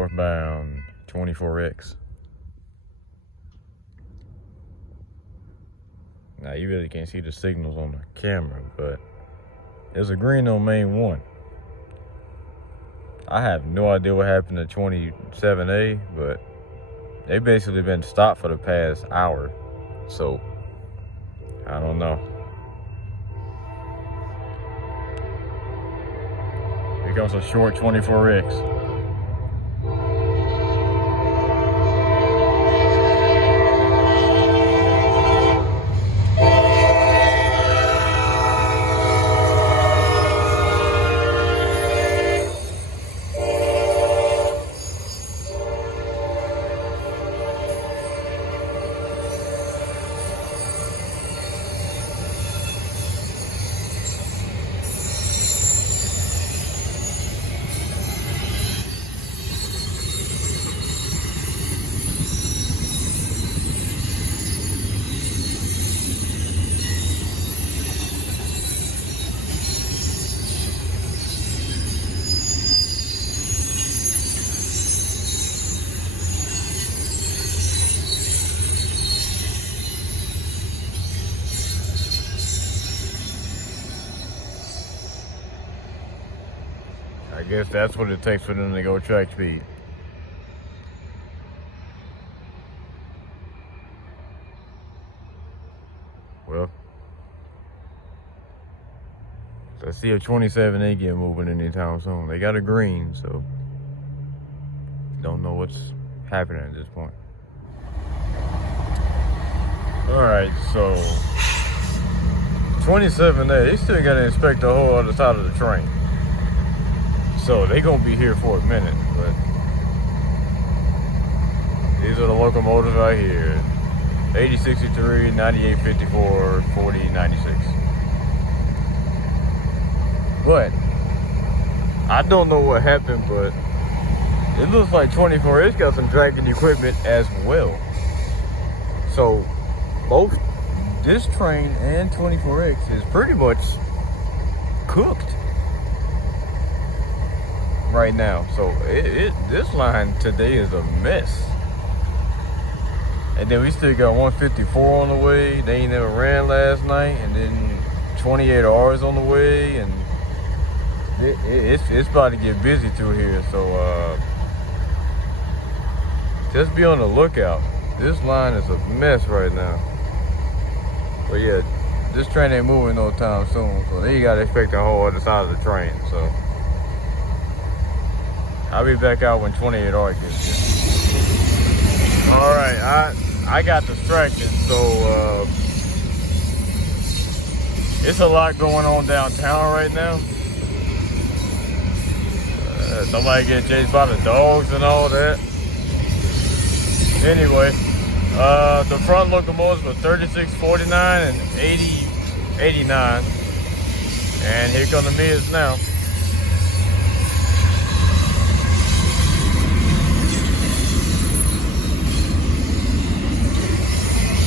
northbound 24X. Now you really can't see the signals on the camera, but there's a green on main 1. I have no idea what happened to 27A, but they've basically been stopped for the past hour. So, I don't know. Here comes a short 24X. I guess that's what it takes for them to go track speed. Well, let's see if 27A get moving anytime soon. They got a green, so don't know what's happening at this point. Alright, so 27A, they still gotta inspect the whole other side of the train. So they gonna be here for a minute, but these are the locomotives right here. 8063, 9854, 4096. But I don't know what happened, but it looks like 24H got some dragging equipment as well. So both this train and 24X is pretty much cooked right now. So this line today is a mess. And then we still got 154 on the way. They ain't never ran last night. And then 28 R's on the way. And it's about to get busy through here. So just be on the lookout. This line is a mess right now. But yeah, this train ain't moving no time soon. So then you gotta expect the whole other side of the train. So I'll be back out when 28R gets here. All right, I got distracted, so it's a lot going on downtown right now. Somebody getting chased by the dogs and all that. Anyway, the front locomotives were 3649 and 8089, and here come the mids now.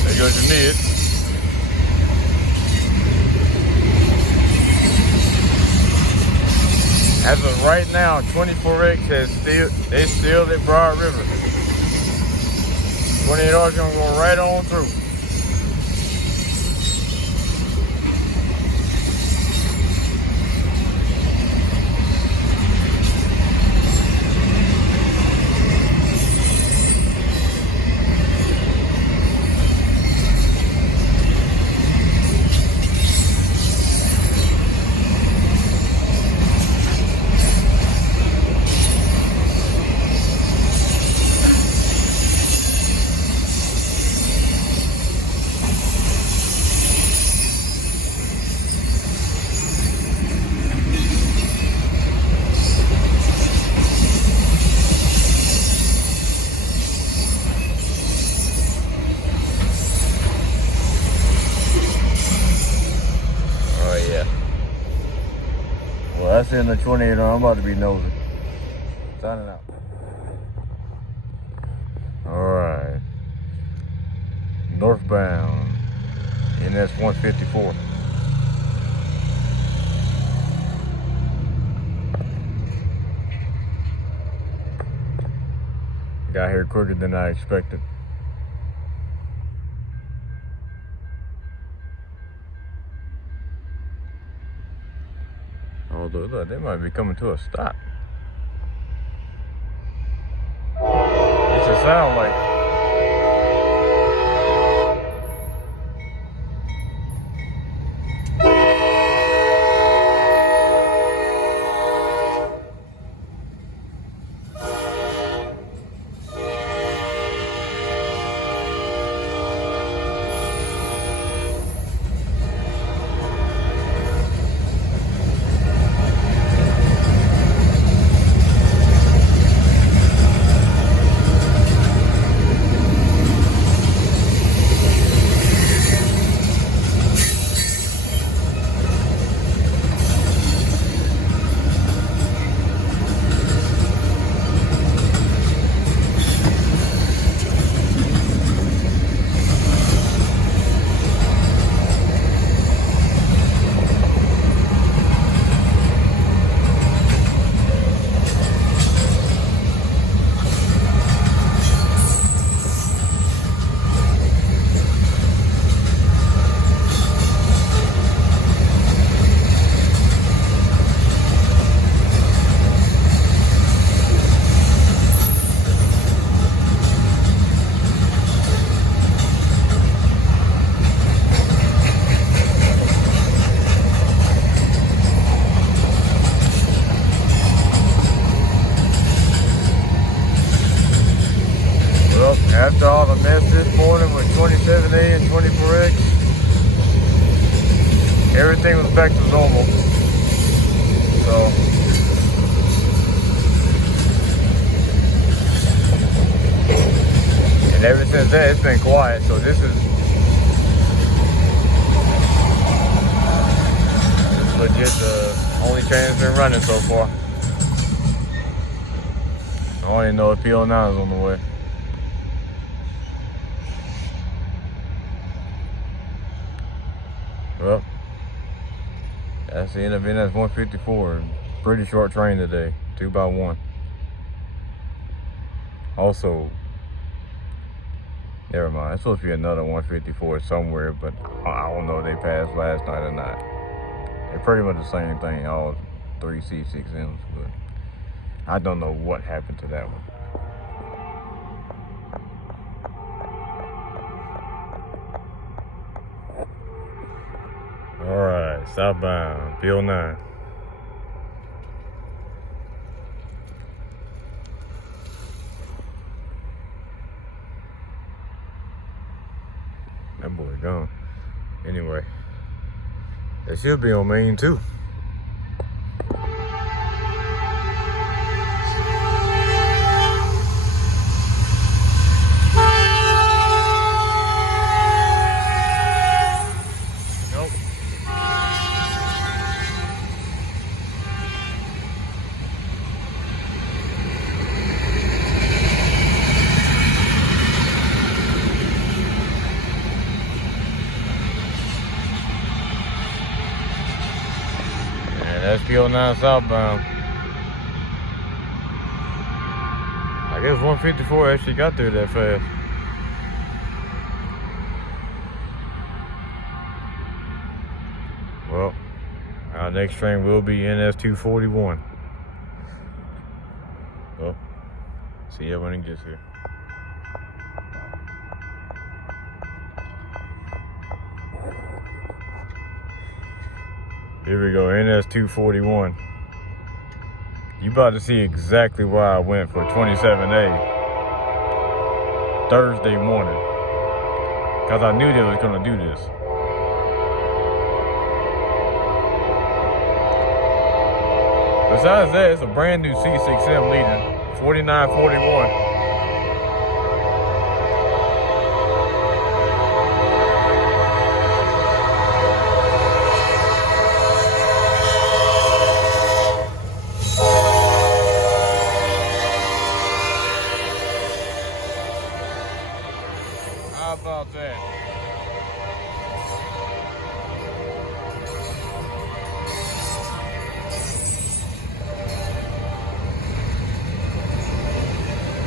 There goes your mid. As of right now, 24X is still at Broad River. 28R's gonna go right on through. That's in the 28. I'm about to be nosy. Signing out. Alright. Northbound. NS 154. Got here quicker than I expected. Although, look, they might be coming to a stop. What's it sound like? After all the mess this morning with 27A and 24X, everything was back to normal. So, and ever since that, it's been quiet. So this is legit the only train that's been running so far. I don't even know if PO9 is on the way. Well, that's the end of NS 154. Pretty short train today, 2x1. Also, never mind. It's supposed to be another 154 somewhere, but I don't know if they passed last night or not. They're pretty much the same thing, all 3 C6Ms, but I don't know what happened to that one. Alright, southbound, PO9. That boy gone. Anyway, they should be on Main too. That's PO9 southbound. I guess 154 actually got there that fast. Well, our next train will be NS 241. Well, see you when it gets here. Here we go, NS 241. You about to see exactly why I went for 27A Thursday morning. Because I knew they was going to do this. Besides that, it's a brand new C6M leader, 4941. How about that?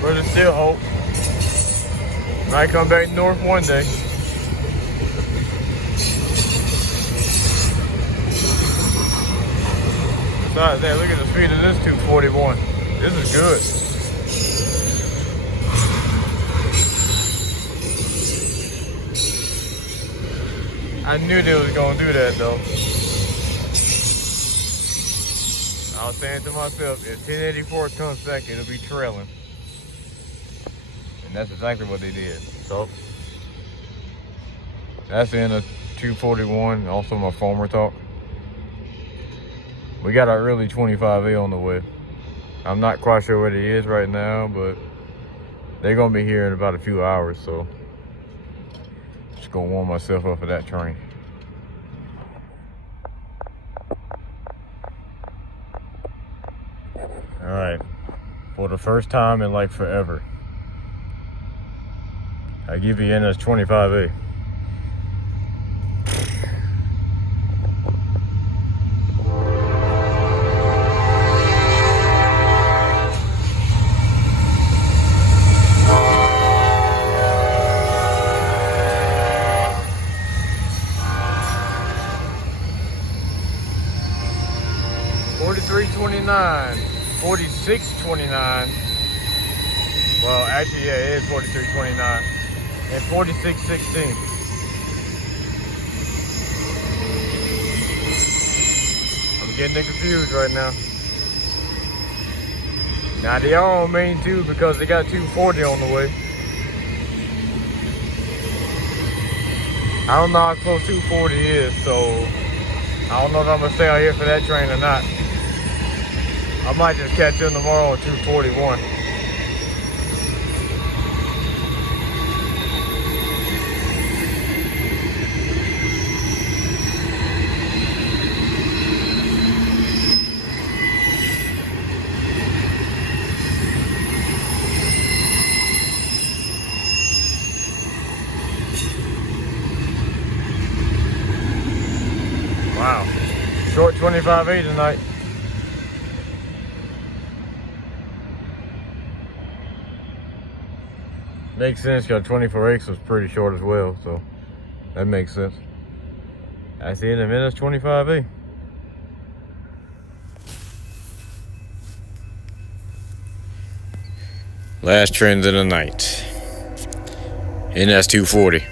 For the still hope. Might come back north one day. Besides that, look at the speed of this 241. This is good. I knew they was gonna do that though. I was saying to myself, if 1084 comes back, it'll be trailing. And that's exactly what they did. So that's the end of 241, also my farmer talk. We got our early 25A on the way. I'm not quite sure what it is right now, but they're gonna be here in about a few hours, so just gonna warm myself up for that train. All right, for the first time in like forever, I give you NS 25A. $43.29, $46.29. Well, actually, yeah, it is $43.29, and $46.16. I'm getting confused right now. Now they are on main too because they got 240 on the way. I don't know how close 240 is, so I don't know if I'm gonna stay out here for that train or not. I might just catch him tomorrow on 241. Wow, short 25A tonight. Makes sense, because 24X was pretty short as well, so that makes sense. That's the end of NS 25A. Last trends of the night. NS 240.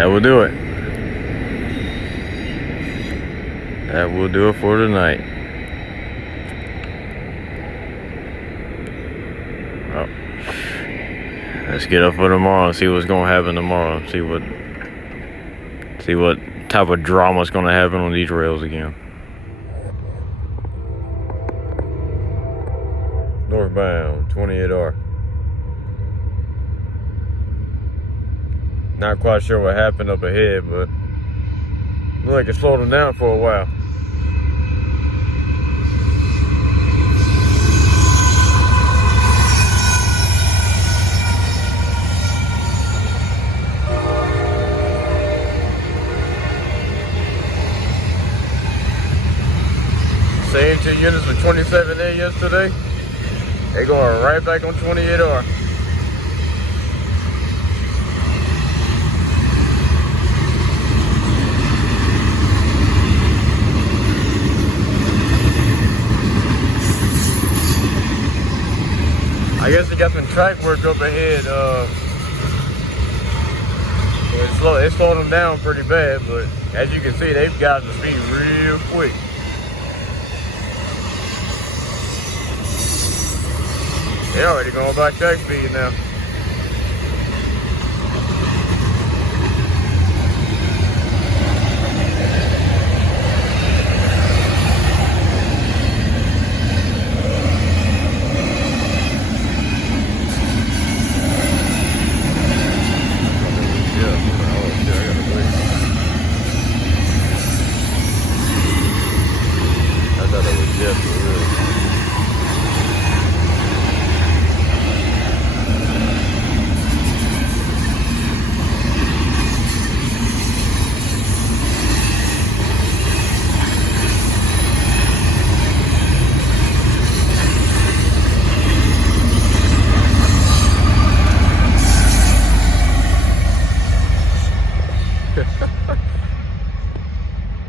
That will do it. That will do it for tonight. Well, let's get up for tomorrow and see what's gonna happen tomorrow. See what type of drama is gonna happen on these rails again. Northbound 28R. Not quite sure what happened up ahead, but looked like it slowed them down for a while. Same 2 units with 27A yesterday. They going right back on 28R. I guess they got some track work up ahead. It slowed them down pretty bad, but as you can see, they've got the speed real quick. They're already going by track speed now.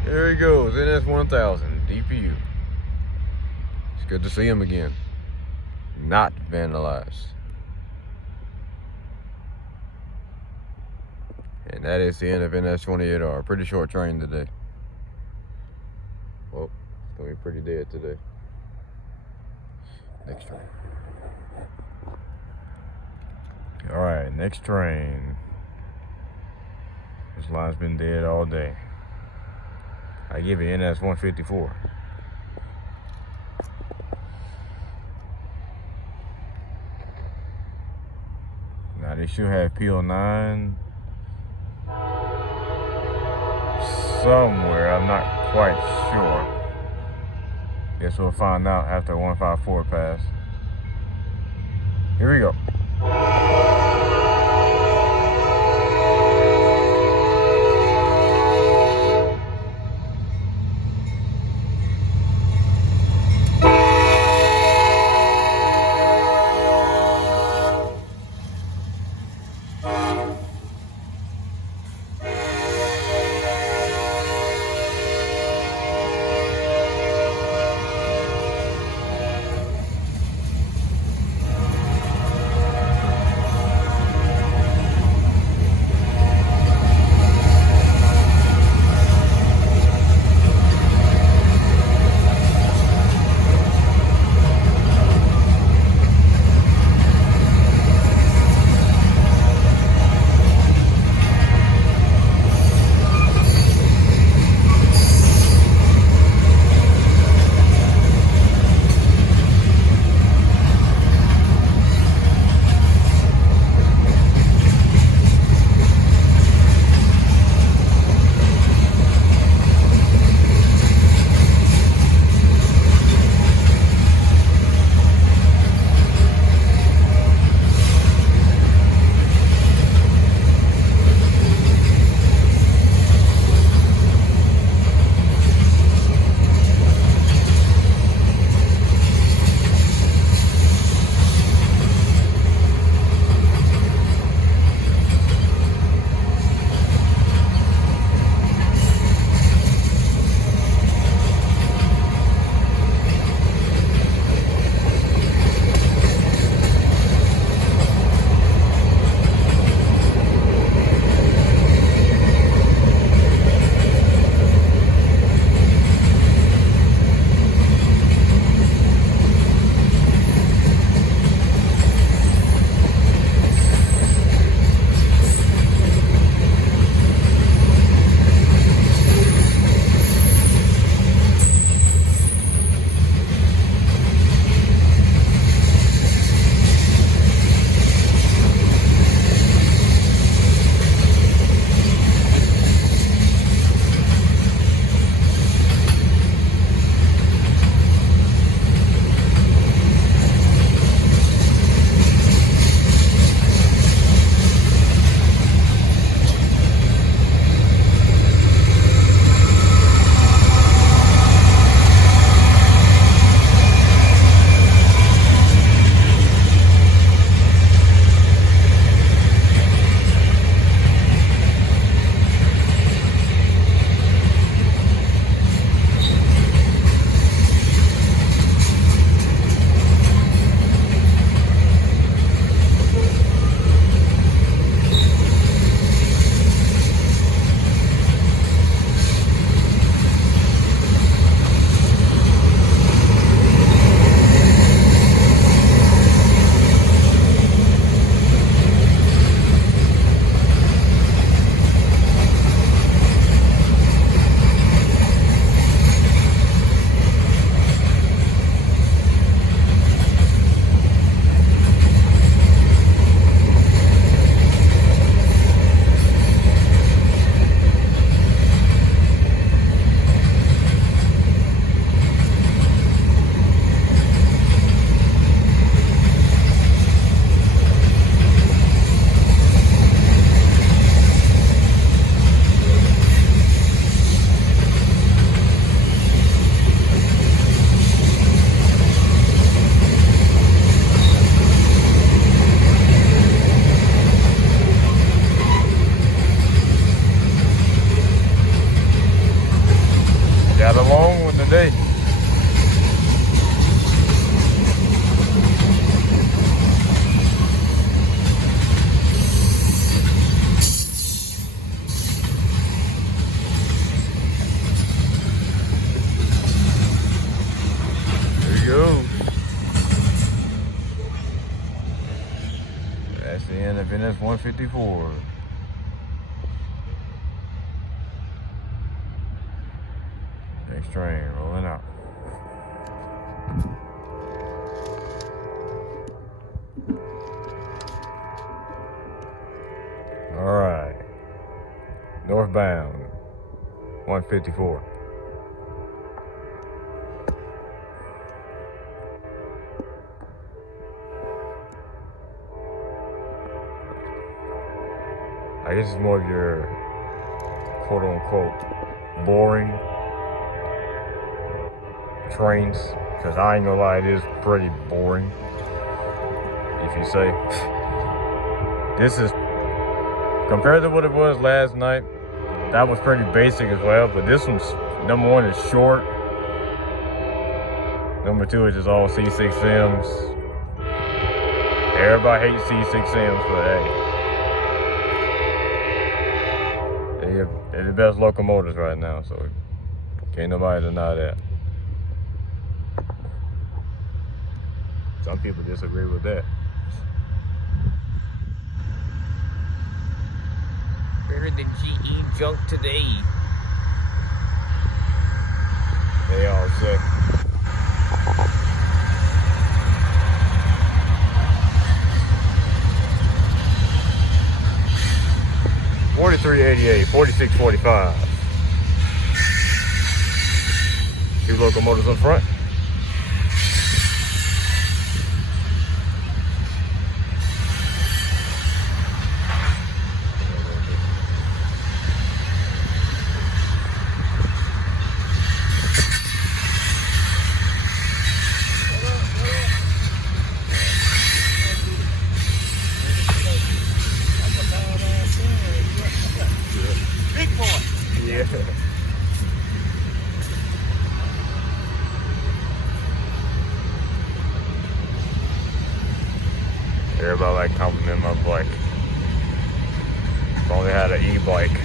There he goes, NS1000, DPU. It's good to see him again. Not vandalized. And that is the end of NS28R. Pretty short train today. Well, it's gonna be pretty dead today. Next train. Alright, next train. This line's been dead all day. I give it NS154. Now they should have PO9 somewhere. I'm not quite sure. Guess we'll find out after 154 pass. Here we go. Got a long one today. There you go. That's the end of NS 154. Next train rolling out. All right. Northbound 154. I guess it's more of your quote unquote boring trains, because I ain't gonna lie, it is pretty boring. If you say this is compared to what it was last night, that was pretty basic as well, but this one's, number one, is short. Number two, it's just all C6Ms. Everybody hates C6Ms, but hey, they're the best locomotives right now, so can't nobody deny that. Some people disagree with that. Better than GE junk today. They all say. $43.88, $46.45. Two locomotives up front. Yeah. Everybody like complimenting my bike. If only had an e-bike.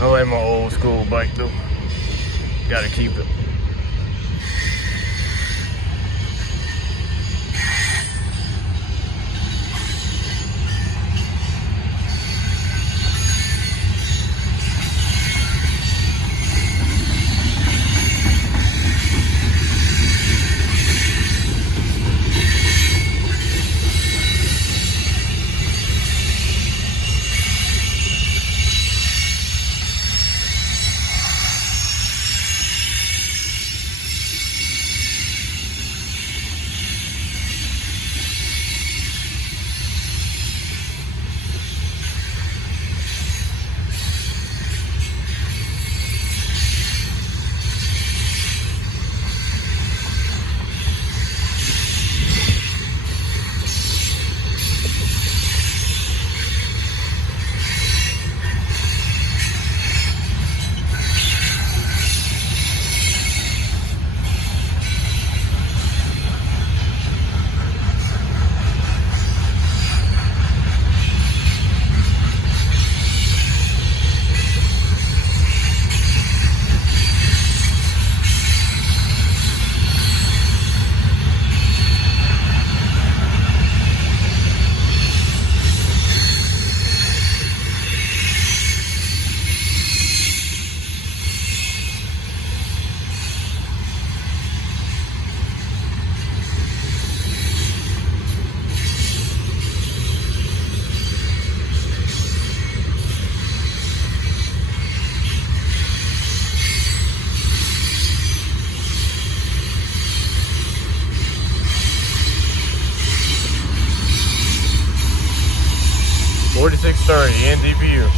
I like my old school bike though. Gotta keep it. $46.30 in Dpus.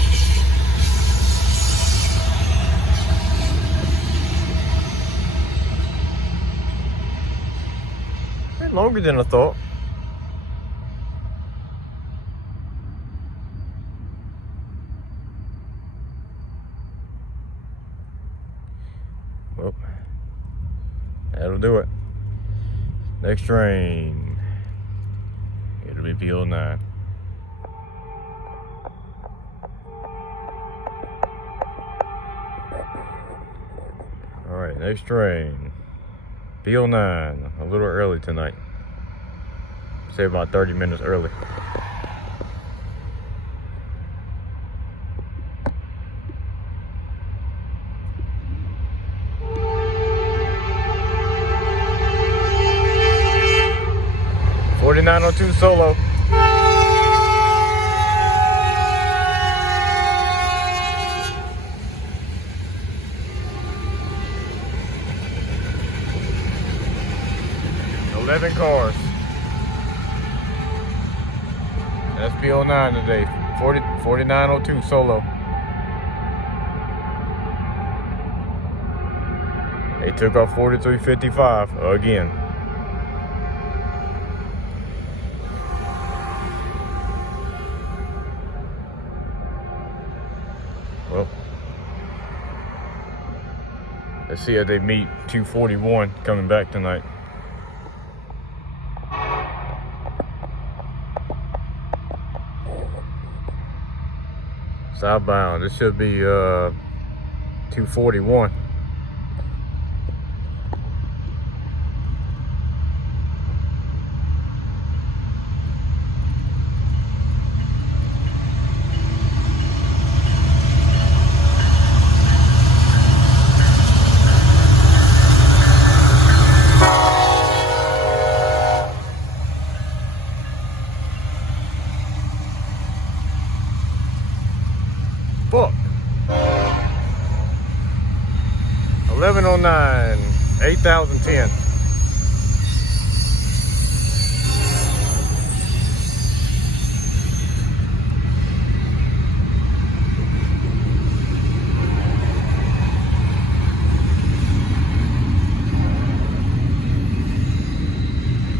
Longer than I thought. That'll do it. Next train. It'll be P09. Alright, next train. P09. A little early tonight. Say about 30 minutes early. .4902 solo. Cars. That's P09 today. 4902 solo. They took off 4355 again. Well, let's see if they meet 241 coming back tonight. Southbound, this should be 241. Fuck. 1109, 8010.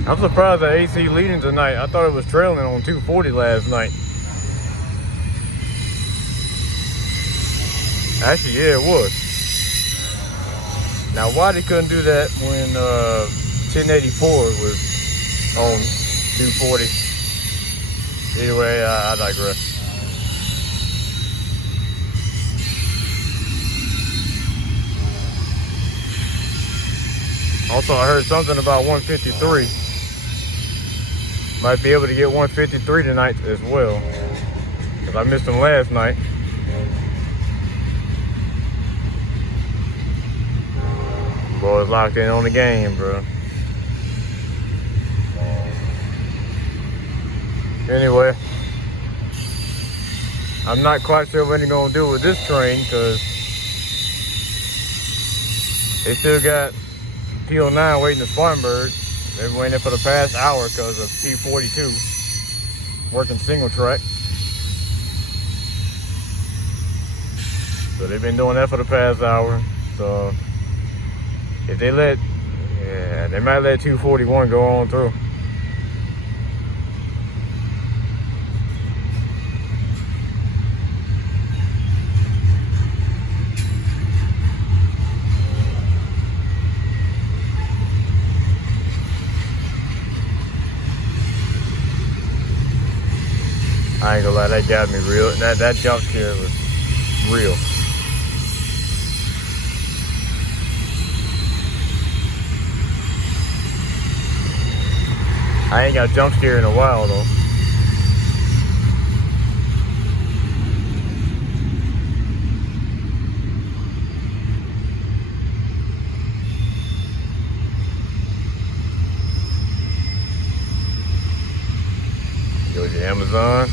I'm surprised that AC leading tonight. I thought it was trailing on 240 last night. Actually, yeah, it was. Now, why they couldn't do that when 1084 was on 240? Anyway, I digress. Also, I heard something about 153. Might be able to get 153 tonight as well, because I missed them last night. Boys locked in on the game, bro. Anyway, I'm not quite sure what they're gonna do with this train, because they still got P09 waiting to Spartanburg. They've been waiting for the past hour because of P42 working single track. So they've been doing that for the past hour. So if they let, yeah, they might let 241 go on through. I ain't gonna lie, that got me real. That jump scare was real. I ain't got a jump scare in a while though. Go to Amazon.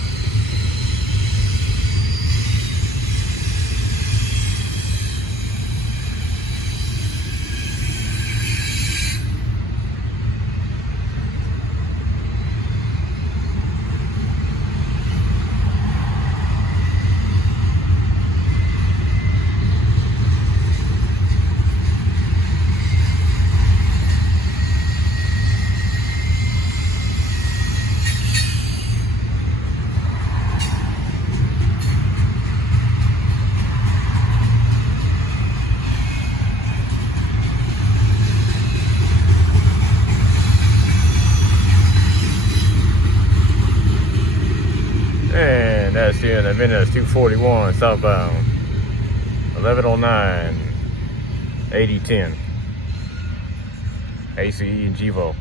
That's here in the VNS 241 southbound. 1109 8010. ACE and GVO.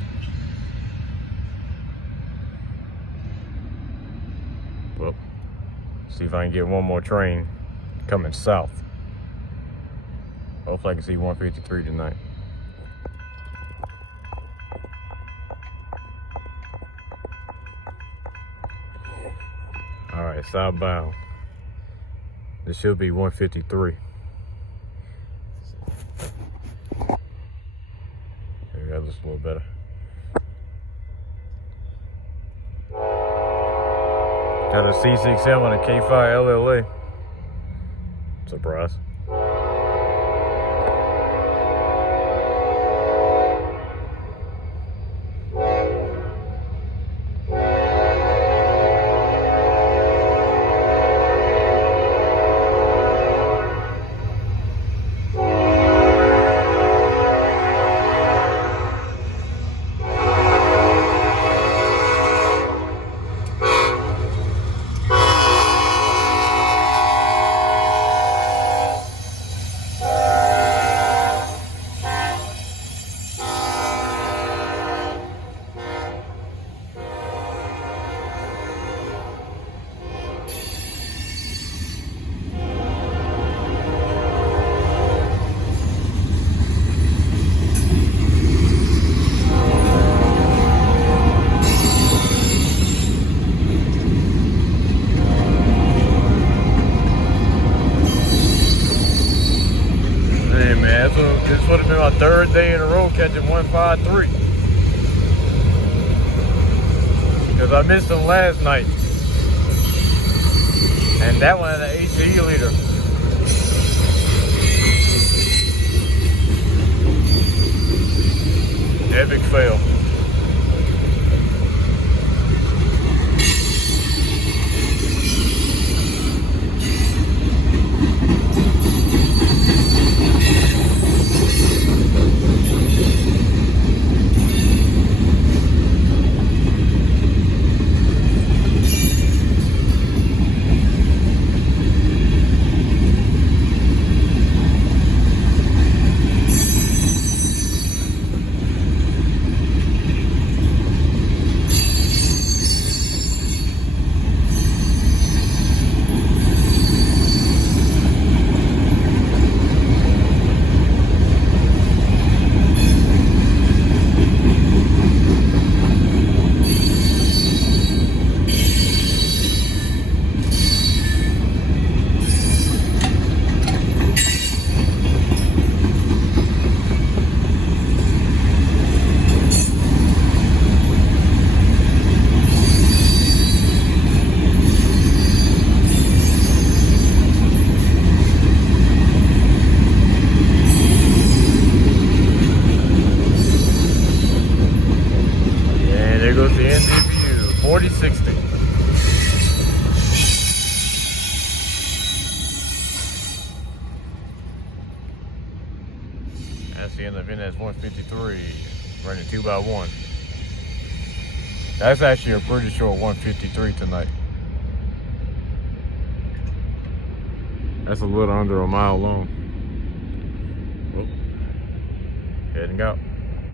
Well, see if I can get one more train coming south. Hopefully I can see 153 tonight. All right, southbound. This should be 153. There we go, just a little better. Got a C6M and a K5 LLA. Surprise. This would have been my third day in a row catching 153. Because I missed them last night. And that one had an ACE leader. Epic fail. There goes the NDPU, 4060. That's the end of VNS 153, running 2x1. That's actually a pretty short 153 tonight. That's a little under a mile long. Well, heading out.